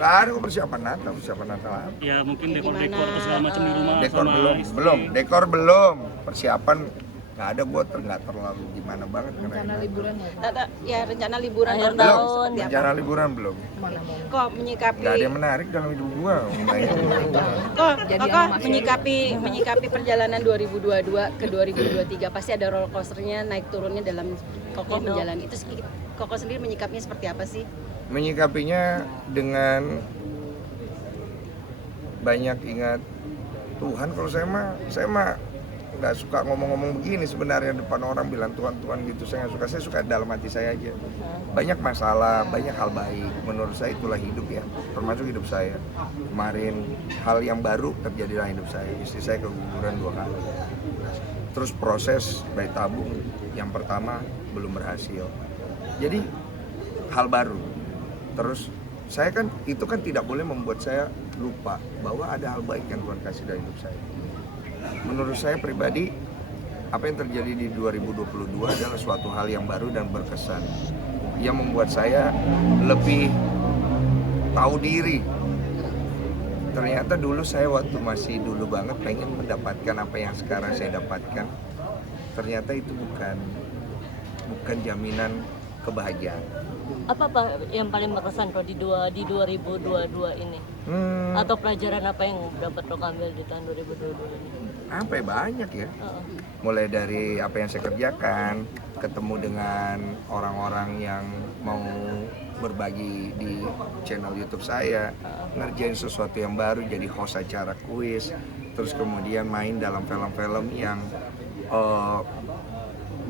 Nggak ada kok persiapan Natal apa. Ya mungkin dekor-dekor atau segala macam di rumah Dekor sama belum, istri. dekor belum, persiapan nggak ada, gue nggak terlalu gimana banget. Rencana liburan ya? Ya rencana liburan Akhir normal tahun. seperti apa? Rencana liburan belum. Mana mau? Kok menyikapi Nggak ada yang menarik dalam hidup gue. Jadi Kok sama menyikapi perjalanan 2022 ke 2023 pasti ada roller coasternya, naik turunnya dalam Koko menjalani itu. Koko sendiri menyikapinya seperti apa sih? Menyikapinya dengan banyak ingat Tuhan. Kalau saya mah nggak suka ngomong-ngomong begini sebenarnya depan orang bilang Tuhan gitu. Saya nggak suka. Saya suka dalam hati saya aja. Banyak masalah, banyak hal baik. Menurut saya itulah hidup ya, termasuk hidup saya. Kemarin hal yang baru terjadi dalam hidup saya. Istri saya keguguran 2 kali. Terus proses bayi tabung yang pertama belum berhasil. Jadi hal baru. Terus saya kan itu kan tidak boleh membuat saya lupa bahwa ada hal baik yang Tuhan kasih dalam hidup saya. Menurut saya pribadi, apa yang terjadi di 2022 adalah suatu hal yang baru dan berkesan, yang membuat saya lebih tahu diri. Ternyata dulu saya waktu masih dulu banget pengen mendapatkan apa yang sekarang saya dapatkan. Ternyata itu bukan jaminan kebahagiaan. Apa yang paling berkesan kok di 2022 ini? Atau pelajaran apa yang dapat lo ambil di tahun 2022 ini? Apa ya, banyak ya. Mulai dari apa yang saya kerjakan, ketemu dengan orang-orang yang mau berbagi di channel YouTube saya, ngerjain sesuatu yang baru, jadi host acara kuis, terus kemudian main dalam film-film yang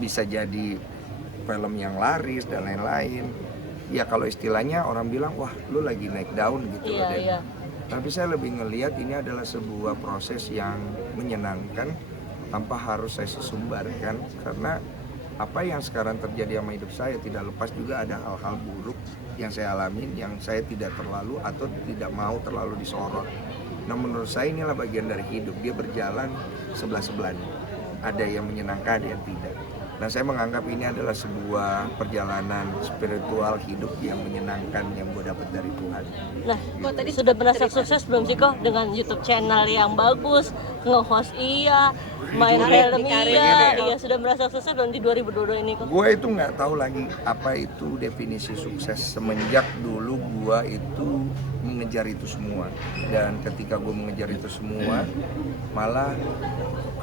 bisa jadi film yang laris dan lain-lain. Ya kalau istilahnya orang bilang, wah lu lagi naik daun gitu loh deh. Iya. Tapi saya lebih ngelihat ini adalah sebuah proses yang menyenangkan tanpa harus saya sesumbarkan, karena apa yang sekarang terjadi sama hidup saya tidak lepas juga ada hal-hal buruk yang saya alamin yang saya tidak terlalu atau tidak mau terlalu disorot. Nah menurut saya inilah bagian dari hidup, dia berjalan sebelah-sebelahan. Ada yang menyenangkan, ada yang tidak. Nah saya menganggap ini adalah sebuah perjalanan spiritual hidup yang menyenangkan yang gue dapat dari Tuhan. Nah, sudah merasa sukses belum sih kok dengan YouTube channel yang bagus, nge-host main film iya, sudah merasa sukses belum di 2022 ini kok? Gue itu nggak tahu lagi apa itu definisi sukses semenjak dulu gue itu mengejar itu semua. Dan ketika gue mengejar itu semua, malah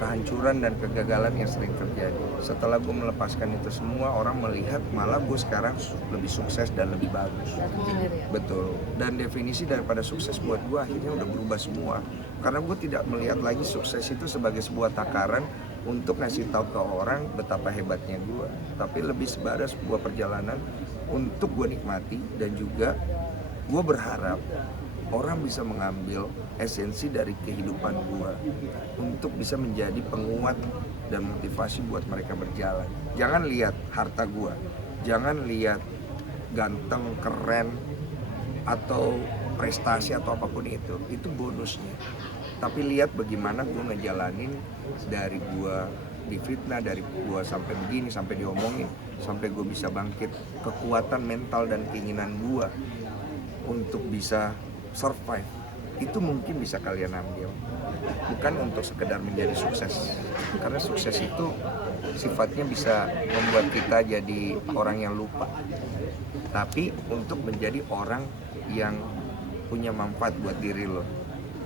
kehancuran dan kegagalan yang sering terjadi. Setelah gue melepaskan itu semua, orang melihat malah gue sekarang lebih sukses dan lebih bagus. Betul. Dan definisi daripada sukses buat gue akhirnya udah berubah semua. Karena gue tidak melihat lagi sukses itu sebagai sebuah takaran untuk ngasih tahu ke orang betapa hebatnya gue. Tapi lebih sebagai sebuah perjalanan untuk gue nikmati, dan juga gue berharap orang bisa mengambil esensi dari kehidupan gue untuk bisa menjadi penguat dan motivasi buat mereka berjalan. Jangan lihat harta gue, jangan lihat ganteng, keren, atau prestasi atau apapun itu bonusnya. Tapi lihat bagaimana gue ngejalanin dari gue difitnah, dari gue sampai begini, sampai diomongin, sampai gue bisa bangkit, kekuatan mental dan keinginan gue untuk bisa survive, itu mungkin bisa kalian ambil. Bukan untuk sekedar menjadi sukses, karena sukses itu sifatnya bisa membuat kita jadi orang yang lupa, tapi untuk menjadi orang yang punya manfaat buat diri lo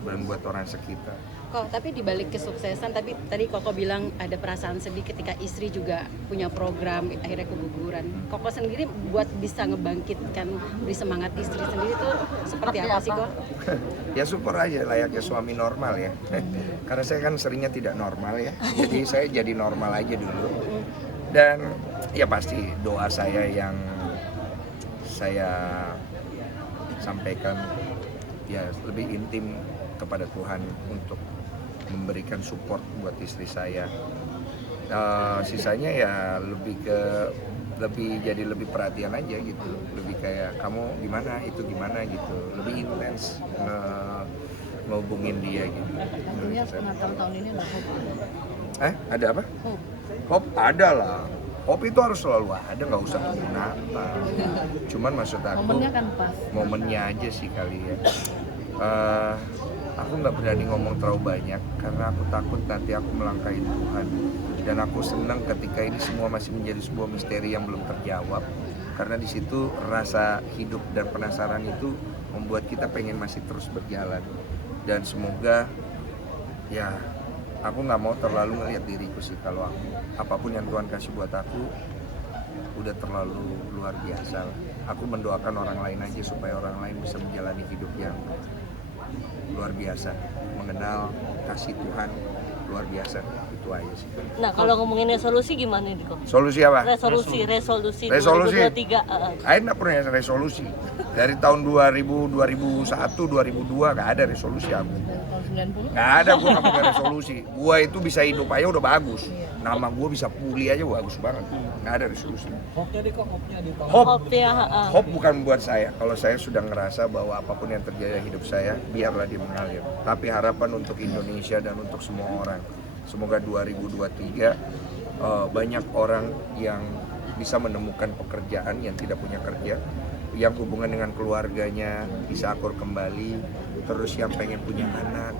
dan buat orang sekitar. Kok tapi dibalik kesuksesan, tapi tadi Koko bilang ada perasaan sedih ketika istri juga punya program akhirnya keguguran. Koko sendiri buat bisa ngebangkitkan, beri semangat istri sendiri tuh seperti apa sih Kok? Ya syukur aja layaknya suami normal ya. Karena saya kan seringnya tidak normal ya. Jadi saya jadi normal aja dulu. Dan ya pasti doa saya yang saya sampaikan ya lebih intim kepada Tuhan untuk memberikan support buat istri saya. Sisanya ya jadi lebih perhatian aja gitu, lebih kayak kamu gimana, itu gimana gitu, lebih intens ngehubungin dia gitu. Artinya Natal tahun ini ada hope. Ada apa? Hope ada lah. Kopi itu harus selalu ada, nggak usah tunggu Natal. Cuman maksud aku Momennya kan pas. momennya aja sih kali ya. Aku nggak berani ngomong terlalu banyak karena aku takut nanti aku melangkahi Tuhan. Dan aku senang ketika ini semua masih menjadi sebuah misteri yang belum terjawab. Karena di situ rasa hidup dan penasaran itu membuat kita pengen masih terus berjalan. Dan semoga ya aku nggak mau terlalu ngelihat diriku sih, kalau aku apapun yang Tuhan kasih buat aku udah terlalu luar biasa. Aku mendoakan orang lain aja supaya orang lain bisa menjalani hidup yang luar biasa, mengenal kasih Tuhan luar biasa. Itu aja sih. Nah, kalau ngomongin resolusi gimana nih kok? Solusi apa? Resolusi Resolusi. 2023. Aing nggak pernah resolusi. Dari tahun 2000, 2001, 2002 nggak ada resolusi aku. Tahun 90. Nggak ada, gue nggak punya resolusi. Gue itu bisa hidup aja udah bagus. Nama gue bisa pulih aja bagus banget. Nggak ada resolusi. Hope ya. Hope bukan buat saya. Kalau saya sudah ngerasa bahwa apapun yang terjadi dalam hidup saya, biarlah dia mengalir. Tapi harapan untuk Indonesia dan untuk semua orang. Semoga 2023 banyak orang yang bisa menemukan pekerjaan yang tidak punya kerja, yang hubungan dengan keluarganya bisa akur kembali, terus yang pengen punya anak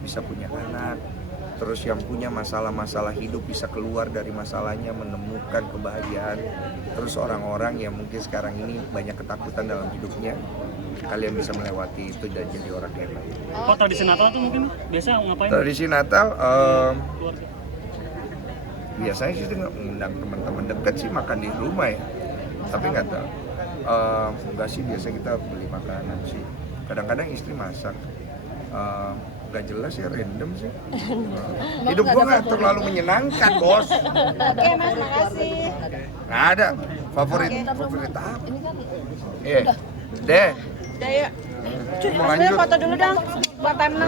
bisa punya anak, terus yang punya masalah-masalah hidup bisa keluar dari masalahnya, menemukan kebahagiaan. Terus orang-orang yang mungkin sekarang ini banyak ketakutan dalam hidupnya, kalian bisa melewati itu dan jadi orang hebat. Kok tradisi Natal tuh mungkin biasa ngapain? Tradisi Natal Keluarga. biasanya sih ngundang teman-teman dekat sih makan di rumah ya, tapi nggak tahu. Enggak sih, biasa kita beli makanan sih. Kadang-kadang istri masak. Nggak jelas ya, random sih. Hidup gua nggak terlalu menyenangkan, bos. Oke Mas, makasih. Nggak ada favorit apa? Ini kan Iya, deh. Udah yuk. Mau lanjut. Foto dulu dong buat timeline.